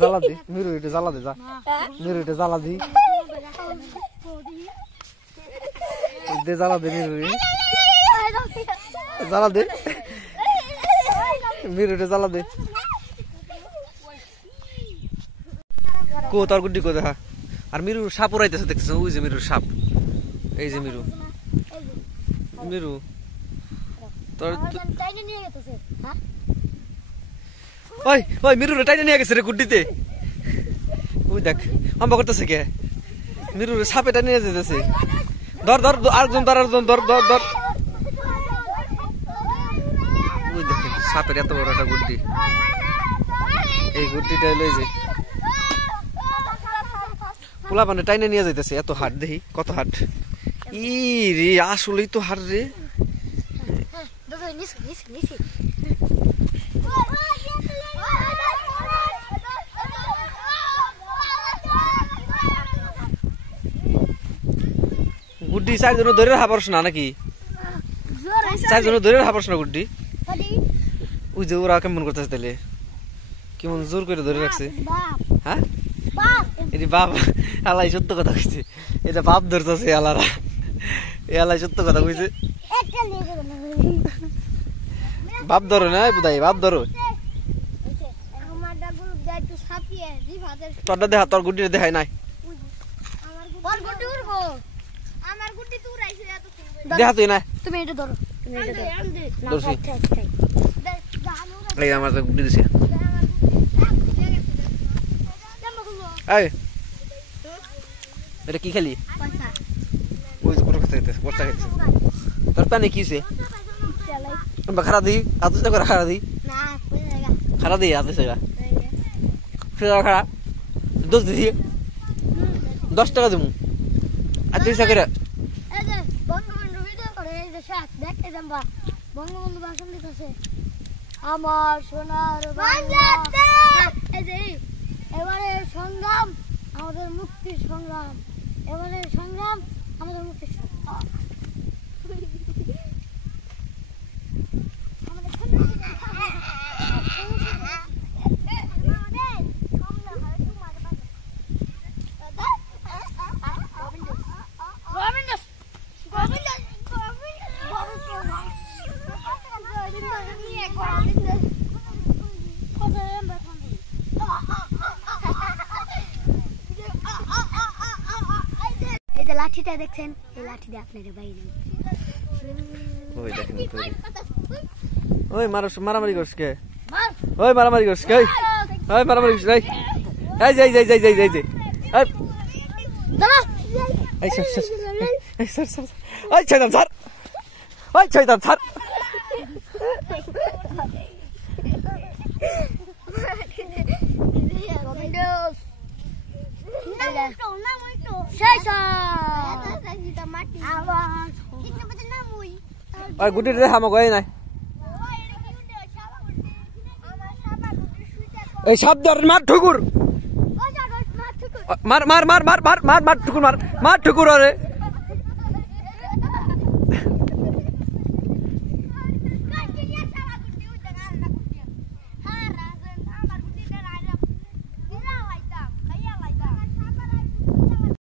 জ্বালা দি মিরু এটা জ্বালা দে যা মিরু এটা জ্বালা দি দে জ্বালা দে মিরু জ্বালা দে মিরু এটা জ্বালা দে কো তোর গুড্ডি কো দেখা আর মিরু সাপ উড়াইতেছে দেখতেছ ওই যে মিরুর সাপ এই যে মিরু মিরু তোর টাইনে নিয়ে গেছে হ্যাঁ ওই ওই মিরু রে টাইনে নিয়ে গেছে রে গুড্ডিতে ওই দেখ হাম্বা করতেছে কে মিরু রে সাপে টাইনে নিয়ে যেতেছে ধর ধর আরেকজন ধর আরেকজন ধর ধর ধর ওই দেখ সাপের এত বড় একটা গুড্ডি এই গুড্ডিটা লই যে পোলা মানে টাইনে নিয়ে যাইতেছে এত হাট দেখি কত হাট ই রে আসলেই তো হাট রে গুড্ডি চারজন ধরে রাখা পারছ না নাকি চারজন ধরে রাখা পারছ না গুড্ডি ওই যে ওরা কেমন করতেছে তাহলে কেমন জোর করে ধরে রাখছে হ্যাঁ এটি বাপ আলাই সত্য কথা কইছে এটা বাপ ধরতেছে আলারা এলাই সত্য কথা কইছে বাপ ধরো না বুদাই বাপ ধরো তোরটা দেখা তোর গুড্ডি দেখাই নাই দেখা তুই না তুমি এটা ধরো ধরছি এই আমার তো গুড্ডি দিছে এই এটা কি খেলি ওই যে পুরো খেতে বর্ষা খেতে তোর পানি কিছে খারা দি আতুস না করে খারা দি না খারা দি আতুস না ফেরা খারা 10 দিছি 10 টাকা দিমু আর তুই সাকরা এই যে বঙ্গবন্ধু ভিডিও করে এই যে শাক দেখ এই জাম্বা বঙ্গবন্ধু ভাষণ দিতেছে আমার সোনার বাংলাদেশ এই যে এবারে সংগ্রাম আমাদের মুক্তির সংগ্রাম এবারে সংগ্রাম আমাদের মুক্তির সংগ্রাম লাঠিটা দেখছেন এই লাঠিটা আপনারা বাইরে ওই দেখেন ওই মারামারি করছ কে ওই মারামারি করছ কে ওই মারামারি করছ এই যাই যাই যাই যাই যাই যাই এই দাঁড়া এই সর সর এই সর সর ওই ছয়দান স্যার ওই ছয়দান স্যার গুটি হামা গয় নাই এই শব্দ মার ঠুকুর মার মার মার মার মার মার মার ঠুকুর মার মার ঠুকুর আরে